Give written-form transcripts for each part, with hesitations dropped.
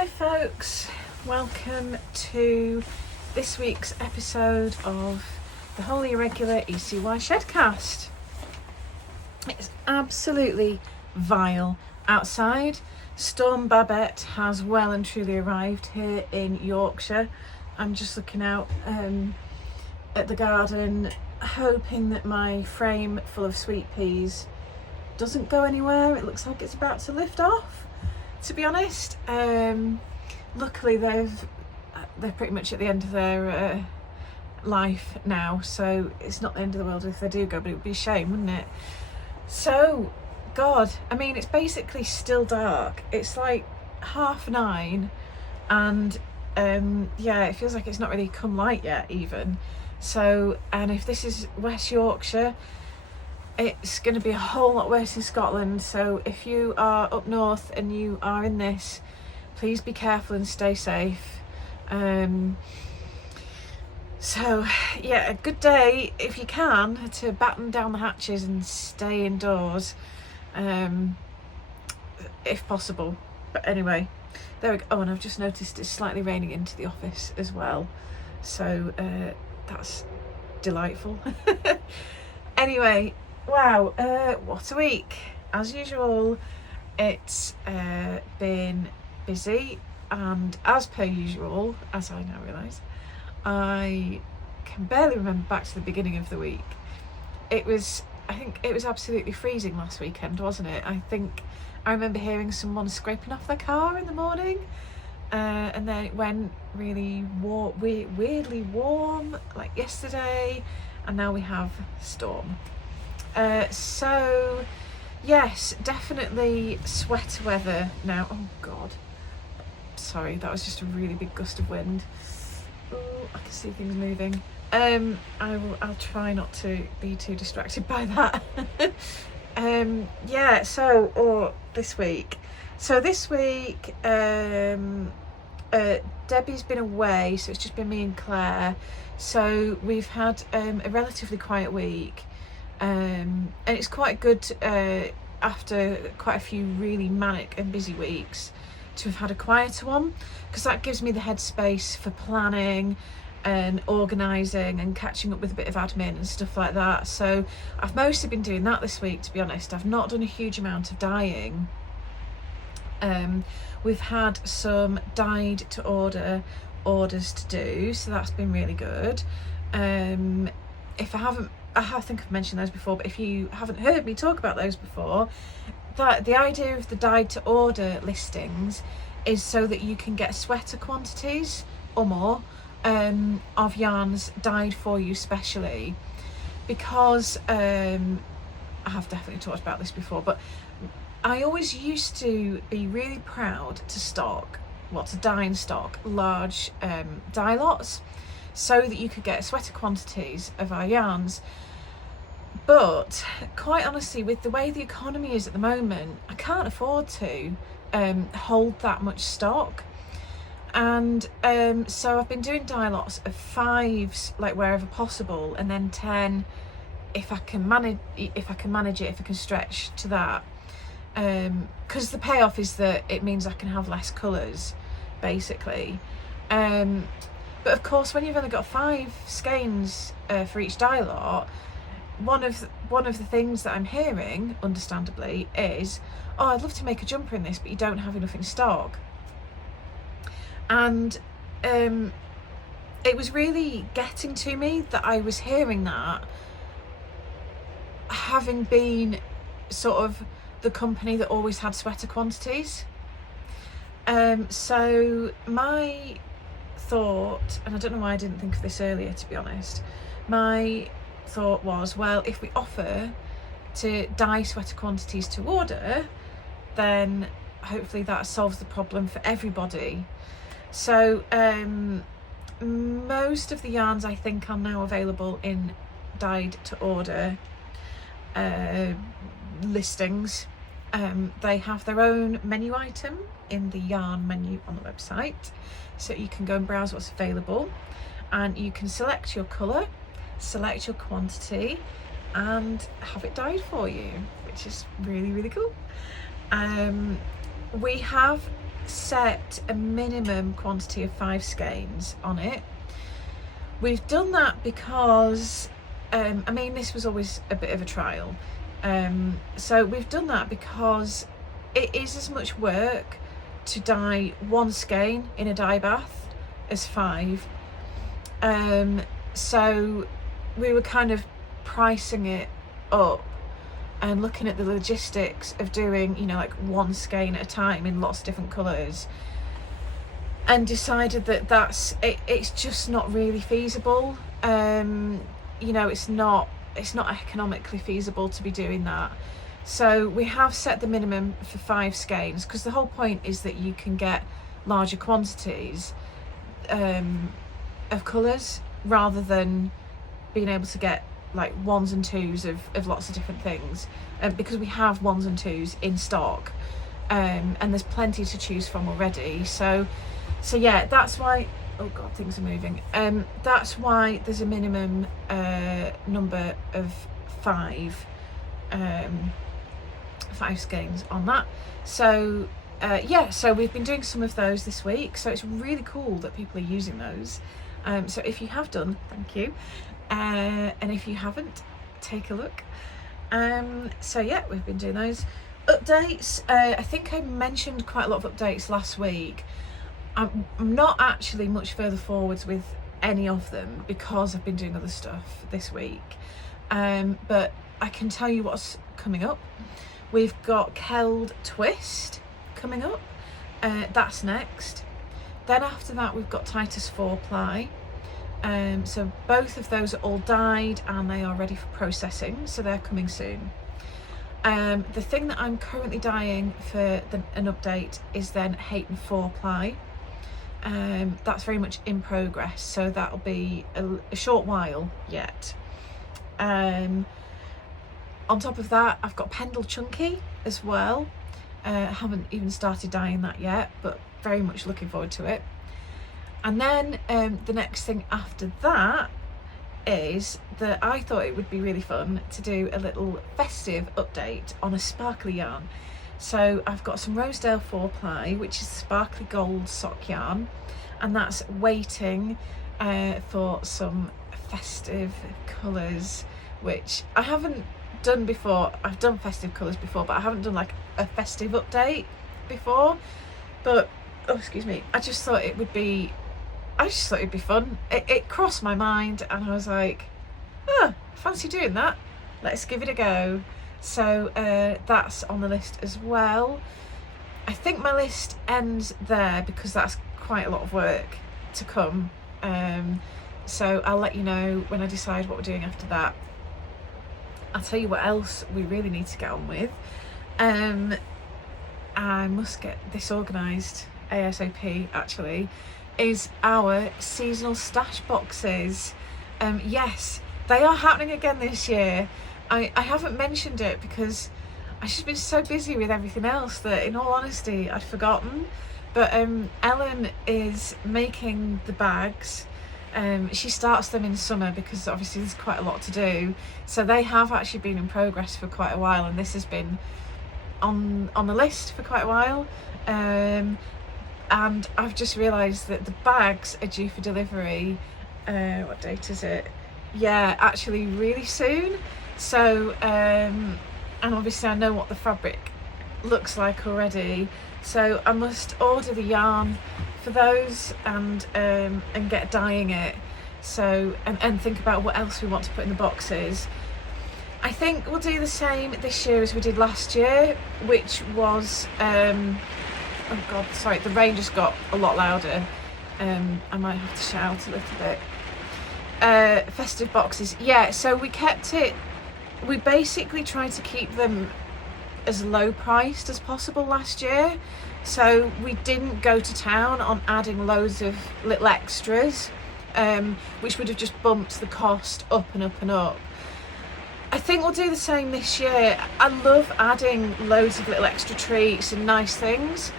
Hi folks, welcome to this week's episode of the wholly irregular ECY Shedcast. It's absolutely vile outside. Storm Babette has well and truly arrived here in Yorkshire. I'm just looking out at the garden, hoping that my frame full of sweet peas doesn't go anywhere. It looks like it's about to lift off, to be honest. Luckily they're pretty much at the end of their life now, so it's not the end of the world if they do go, but it would be a shame, wouldn't it? So God, I mean, it's basically still dark. It's like 9:30 and yeah, it feels like it's not really come light yet even. So, and if this is West Yorkshire, it's going to be a whole lot worse in Scotland. So if you are up north and you are in this, please be careful and stay safe. So yeah, a good day if you can to batten down the hatches and stay indoors, if possible. But anyway, there we go. Oh, and I've just noticed it's slightly raining into the office as well, so that's delightful. Anyway, wow, what a week. As usual, it's been busy, and as per usual, as I now realise, I can barely remember back to the beginning of the week. I think it was absolutely freezing last weekend, wasn't it? I think I remember hearing someone scraping off their car in the morning, and then it went really weirdly warm like yesterday, and now we have storm. So yes, definitely sweater weather now. Oh God, sorry, that was just a really big gust of wind. Oh, I can see things moving. I'll try not to be too distracted by that. Yeah, so this week Debbie's been away, so it's just been me and Claire, so we've had a relatively quiet week, and it's quite good after quite a few really manic and busy weeks to have had a quieter one, because that gives me the headspace for planning and organising and catching up with a bit of admin and stuff like that. So I've mostly been doing that this week, to be honest. I've not done a huge amount of dyeing. We've had some dyed to order orders to do, so that's been really good. I think I've mentioned those before, but if you haven't heard me talk about those before, that the idea of the dyed to order listings is so that you can get sweater quantities or more of yarns dyed for you specially, because I have definitely talked about this before, but I always used to be really proud to dye and stock large dye lots so that you could get sweater quantities of our yarns. But quite honestly, with the way the economy is at the moment, I can't afford to hold that much stock. And so I've been doing dye lots of 5s, like wherever possible, and then 10 if I can manage it, if I can stretch to that. Because the payoff is that it means I can have less colours, basically. But of course, when you've only got 5 skeins for each dye lot, one of the things that I'm hearing, understandably, is, oh, I'd love to make a jumper in this, but you don't have enough in stock. And it was really getting to me that I was hearing that, having been sort of the company that always had sweater quantities. So my thought, and I don't know why I didn't think of this earlier, to be honest, my thought was, well, if we offer to dye sweater quantities to order, then hopefully that solves the problem for everybody. So most of the yarns I think are now available in dyed to order listings. They have their own menu item in the yarn menu on the website, so you can go and browse what's available, and you can select your colour, select your quantity, and have it dyed for you, which is really, really cool. We have set a minimum quantity of 5 skeins on it. We've done that because, I mean, this was always a bit of a trial. So we've done that because it is as much work to dye 1 skein in a dye bath as 5. So we were kind of pricing it up and looking at the logistics of doing, you know, like 1 skein at a time in lots of different colours, and decided that it's just not really feasible. You know, it's not economically feasible to be doing that. So we have set the minimum for 5 skeins, because the whole point is that you can get larger quantities of colours, rather than being able to get like 1s and 2s of lots of different things, because we have 1s and 2s in stock, and there's plenty to choose from already. So yeah, that's why, oh god, things are moving. That's why there's a minimum number of 5 skeins on that. So yeah, so we've been doing some of those this week, so it's really cool that people are using those. So if you have done, thank you, and if you haven't, take a look. So yeah, we've been doing those updates. I think I mentioned quite a lot of updates last week. I'm not actually much further forwards with any of them because I've been doing other stuff this week, but I can tell you what's coming up. We've got Keld Twist coming up, that's next. Then after that we've got Titus 4 Ply. So both of those are all dyed and they are ready for processing, so they're coming soon. The thing that I'm currently dyeing for an update is then Hayton 4 Ply. That's very much in progress, so that'll be a short while yet. On top of that, I've got Pendle Chunky as well. I haven't even started dyeing that yet, but very much looking forward to it. And then the next thing after that is that I thought it would be really fun to do a little festive update on a sparkly yarn. So I've got some Rosedale 4 Ply, which is sparkly gold sock yarn, and that's waiting for some festive colours, which I haven't done before. I've done festive colours before, but I haven't done like a festive update before. But oh, excuse me, I just thought it'd be fun. It crossed my mind and I was like, oh, fancy doing that, let's give it a go. So that's on the list as well. I think my list ends there because that's quite a lot of work to come. So I'll let you know when I decide what we're doing after that. I'll tell you what else we really need to get on with. I must get this organised ASAP actually, is our seasonal stash boxes. Yes, they are happening again this year. I haven't mentioned it because I've just been so busy with everything else that in all honesty I'd forgotten. But Ellen is making the bags. She starts them in summer because obviously there's quite a lot to do, so they have actually been in progress for quite a while, and this has been on the list for quite a while. And I've just realised that the bags are due for delivery, what date is it? Yeah, actually really soon. So and obviously I know what the fabric looks like already, so I must order the yarn for those and get dyeing it. So and think about what else we want to put in the boxes. I think we'll do the same this year as we did last year, which was oh god, sorry, the rain just got a lot louder. I might have to shout a little bit. Festive boxes, yeah, so we kept it, we basically tried to keep them as low priced as possible last year, so we didn't go to town on adding loads of little extras, which would have just bumped the cost up and up and up. I think we'll do the same this year. I love adding loads of little extra treats and nice things,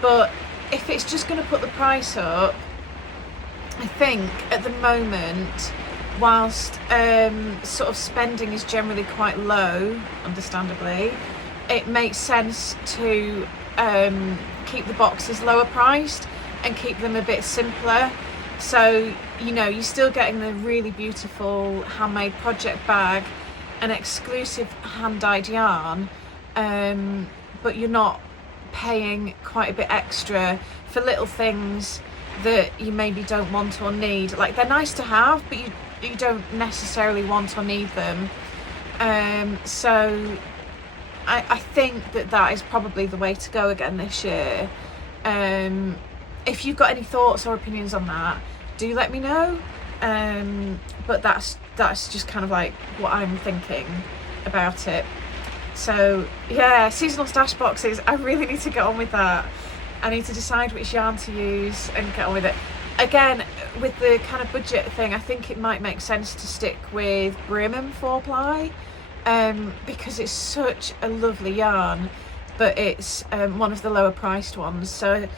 but if it's just going to put the price up, I think at the moment, whilst sort of spending is generally quite low, understandably, it makes sense to keep the boxes lower priced and keep them a bit simpler. So, you know, you're still getting the really beautiful handmade project bag and exclusive hand-dyed yarn, but you're not paying quite a bit extra for little things that you maybe don't want or need. Like, they're nice to have, but you don't necessarily want or need them. So I think that is probably the way to go again this year. If you've got any thoughts or opinions on that, do let me know. But that's just kind of like what I'm thinking about it. So yeah, seasonal stash boxes, I really need to get on with that. I need to decide which yarn to use and get on with it. Again, with the kind of budget thing, I think it might make sense to stick with Bremen 4-ply, because it's such a lovely yarn, but it's one of the lower priced ones. So,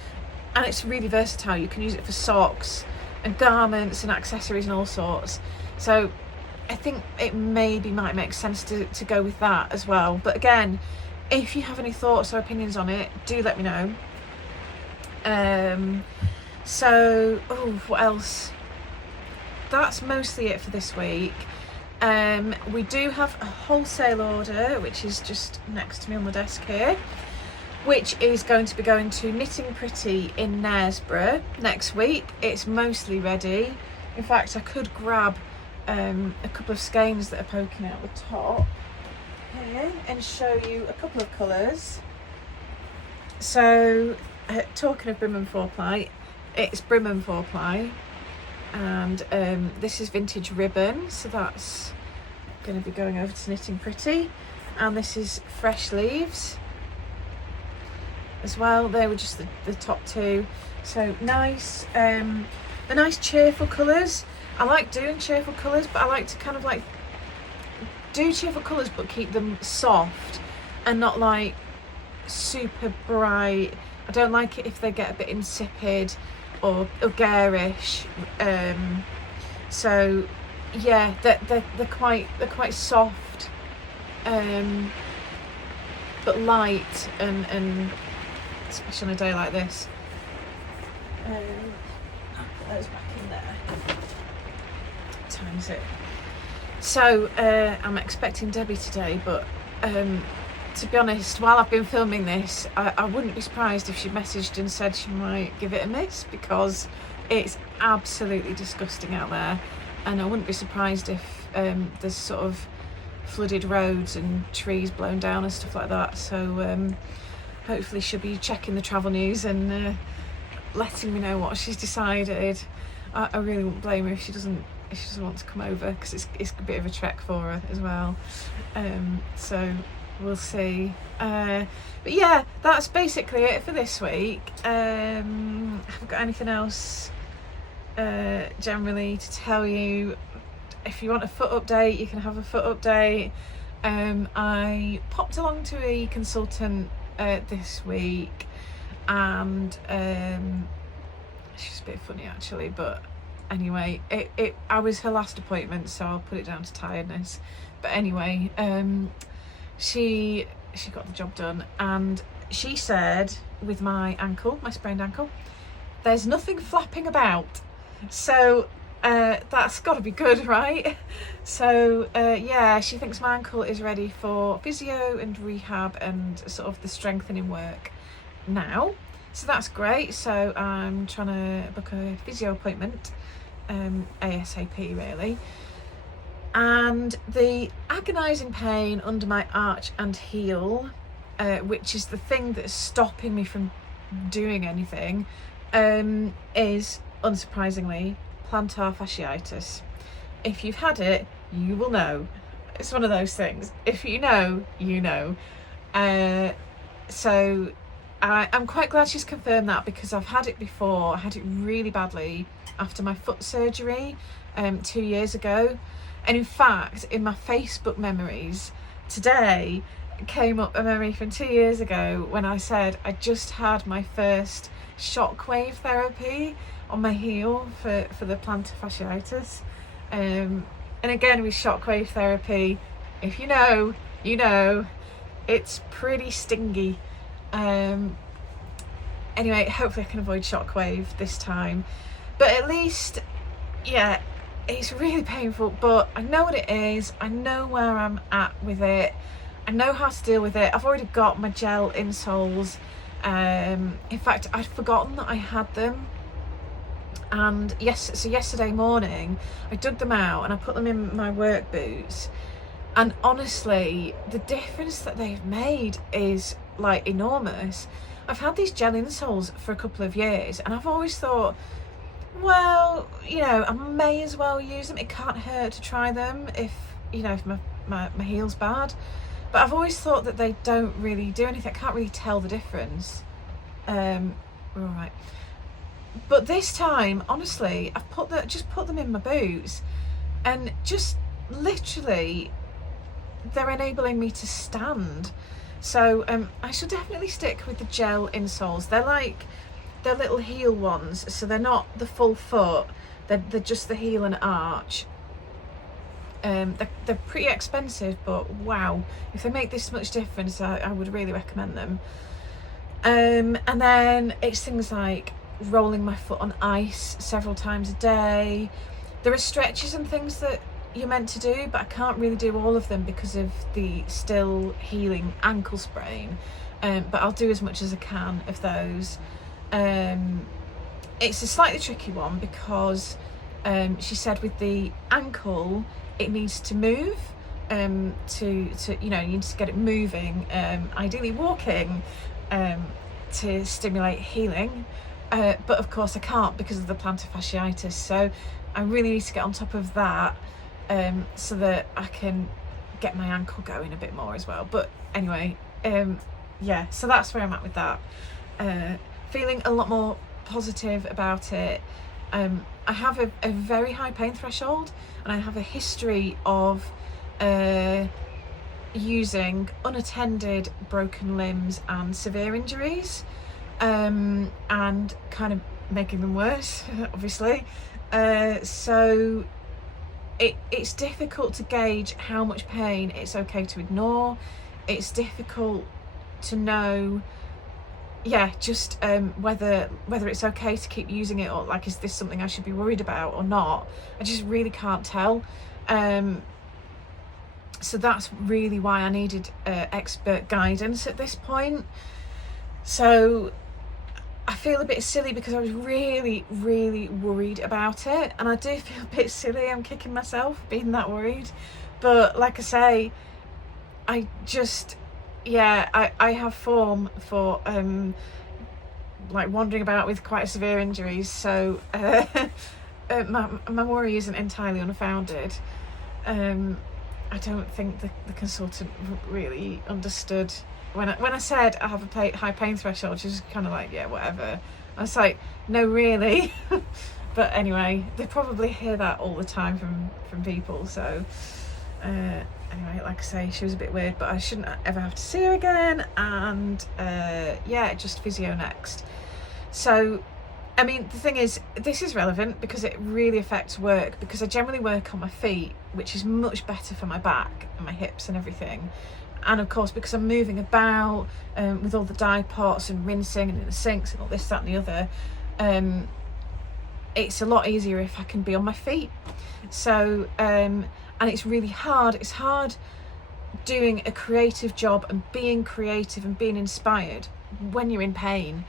and it's really versatile. You can use it for socks and garments and accessories and all sorts. So I think it might make sense to go with that as well. But again, if you have any thoughts or opinions on it, do let me know. So, what else? That's mostly it for this week. We do have a wholesale order, which is just next to me on the desk here, which is going to be going to Knitting Pretty in Knaresborough next week. It's mostly ready. In fact, I could grab a couple of skeins that are poking out the top here and show you a couple of colours. So, talking of Bremen 4-ply, it's Bremen 4-ply, and this is vintage ribbon, so that's going to be going over to Knitting Pretty. And this is Fresh Leaves as well. They were just the top two. So nice, the nice cheerful colours. I like doing cheerful colours, but I like to kind of like do cheerful colours but keep them soft and not like super bright. I don't like it if they get a bit insipid or garish. So yeah, they're quite soft, but light, and especially on a day like this. I'll put those back in there. What time is it? So I'm expecting Debbie today, but to be honest, while I've been filming this, I wouldn't be surprised if she messaged and said she might give it a miss, because it's absolutely disgusting out there, and I wouldn't be surprised if there's sort of flooded roads and trees blown down and stuff like that. So hopefully she'll be checking the travel news and letting me know what she's decided. I really wouldn't blame her if she doesn't want to come over, because it's a bit of a trek for her as well. So we'll see. But yeah, that's basically it for this week. I haven't got anything else generally to tell you. If you want a foot update, you can have a foot update. I popped along to a consultant this week, and she's a bit funny actually, but anyway, I was her last appointment, so I'll put it down to tiredness. But anyway, she got the job done, and she said, with my sprained ankle, there's nothing flapping about. So that's got to be good, right? So yeah, she thinks my ankle is ready for physio and rehab and sort of the strengthening work now. So that's great. So I'm trying to book a physio appointment ASAP really. And the agonising pain under my arch and heel, which is the thing that's stopping me from doing anything, is unsurprisingly plantar fasciitis. If you've had it, you will know. It's one of those things. If you know, you know. So I'm quite glad she's confirmed that, because I've had it before. I had it really badly after my foot surgery 2 years ago. And in fact, in my Facebook memories today came up a memory from 2 years ago when I said I just had my first shockwave therapy on my heel for the plantar fasciitis. And again, with shockwave therapy, if you know, you know. it's pretty stingy. Anyway, hopefully I can avoid shockwave this time, but at least, yeah, it's really painful, but I know what it is, I know where I'm at with it, I know how to deal with it. I've already got my gel insoles. In fact, I'd forgotten that I had them, and so yesterday morning I dug them out and I put them in my work boots, and honestly the difference that they've made is like enormous. I've had these gel insoles for a couple of years and I've always thought, well, you know, I may as well use them, it can't hurt to try them if, you know, if my heel's bad. But I've always thought that they don't really do anything. I can't really tell the difference. We're all right. But this time, honestly, I've just put them in my boots, and just literally, they're enabling me to stand. So I should definitely stick with the gel insoles. They're little heel ones, so they're not the full foot. They're just the heel and arch. They're pretty expensive, but wow, if they make this much difference, I would really recommend them. And then it's things like rolling my foot on ice several times a day. There are stretches and things that you're meant to do, but I can't really do all of them because of the still healing ankle sprain. But I'll do as much as I can of those. It's a slightly tricky one because she said with the ankle it needs to move, to you know, you need to get it moving, ideally walking, to stimulate healing, but of course I can't because of the plantar fasciitis, so I really need to get on top of that, so that I can get my ankle going a bit more as well. But anyway, yeah, so that's where I'm at with that. Feeling a lot more positive about it. I have a very high pain threshold, and I have a history of using unattended broken limbs and severe injuries, and kind of making them worse, obviously. So it's difficult to gauge how much pain it's okay to ignore. It's difficult to know, yeah, just whether it's okay to keep using it, or like, is this something I should be worried about or not. I just really can't tell. So that's really why I needed expert guidance at this point. So I feel a bit silly because I was really worried about it, and I do feel a bit silly. I'm kicking myself being that worried, but like I say, I just, yeah, I have form for like wandering about with quite severe injuries, so my worry isn't entirely unfounded. I don't think the consultant really understood when I said I have a high pain threshold. She was kind of like, yeah, whatever. I was like, no, really. But anyway, they probably hear that all the time from people, so anyway, like I say, she was a bit weird, but I shouldn't ever have to see her again, and yeah, just physio next. So I mean, the thing is, this is relevant because it really affects work, because I generally work on my feet, which is much better for my back and my hips and everything. And of course, because I'm moving about with all the dye pots and rinsing and in the sinks and all this, that and the other, it's a lot easier if I can be on my feet. So, and it's really hard. It's hard doing a creative job and being creative and being inspired when you're in pain.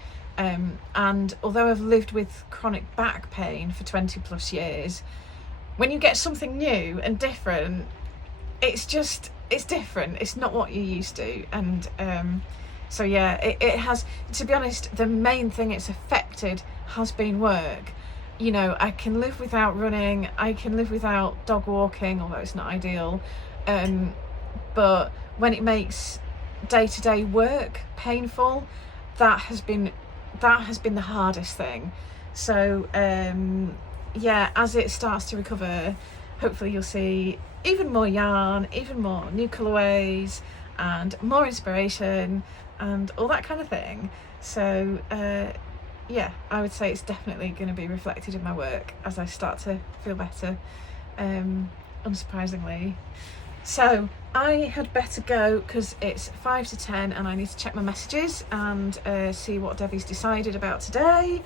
And although I've lived with chronic back pain for 20 plus years, when you get something new and different, it's different. It's not what you're used to. And so yeah, it has, to be honest, the main thing it's affected has been work. You know, I can live without running, I can live without dog walking, although it's not ideal. But when it makes day-to-day work painful, that has been the hardest thing. So yeah, as it starts to recover, hopefully you'll see even more yarn, even more new colourways, and more inspiration and all that kind of thing. So yeah, I would say it's definitely going to be reflected in my work as I start to feel better, unsurprisingly. So I had better go because it's 5 to 10 and I need to check my messages and see what Debbie's decided about today.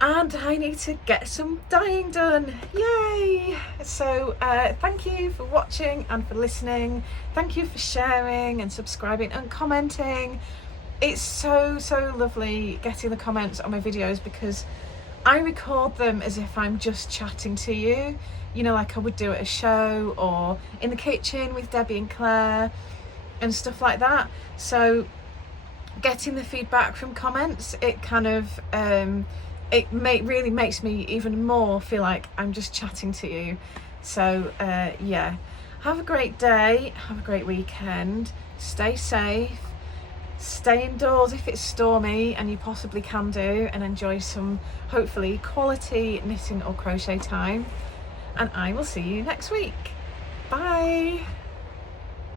And I need to get some dyeing done. Yay! So thank you for watching and for listening. Thank you for sharing and subscribing and commenting. It's so lovely getting the comments on my videos because I record them as if I'm just chatting to you, you know, like I would do at a show or in the kitchen with Debbie and Claire and stuff like that. So getting the feedback from comments, it kind of really makes me even more feel like I'm just chatting to you. So yeah, have a great day, have a great weekend, stay safe, stay indoors if it's stormy and you possibly can do, and enjoy some hopefully quality knitting or crochet time, and I will see you next week. Bye.